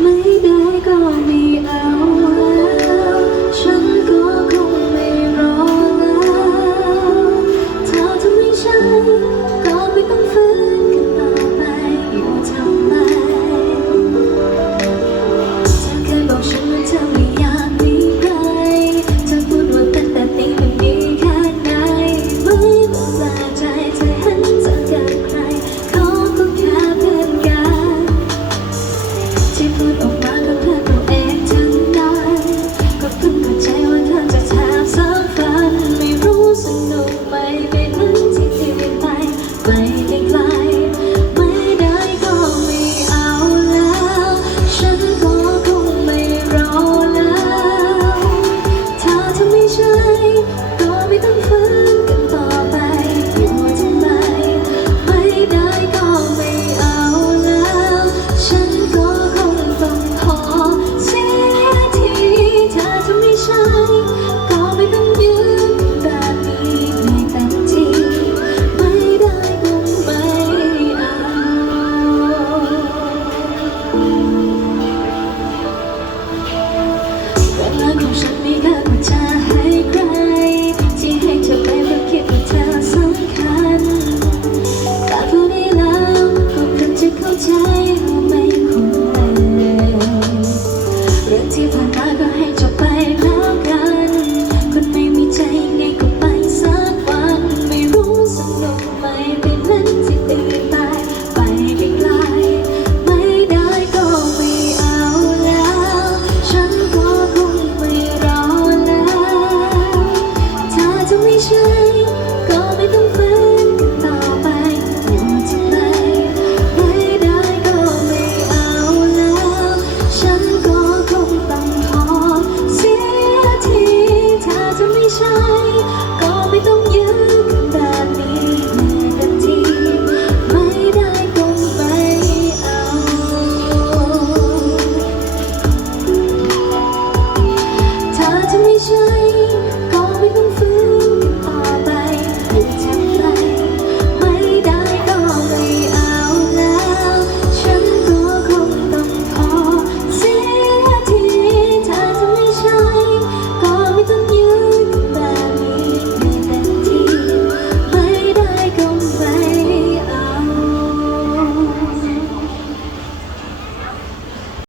ไม่ได้ก็ ไปไกลๆไม่ได้ก็ไม่เอาแล้ว ฉันก็คงไม่รอแล้ว ถ้าเธอไม่ใช่ I'm not driving.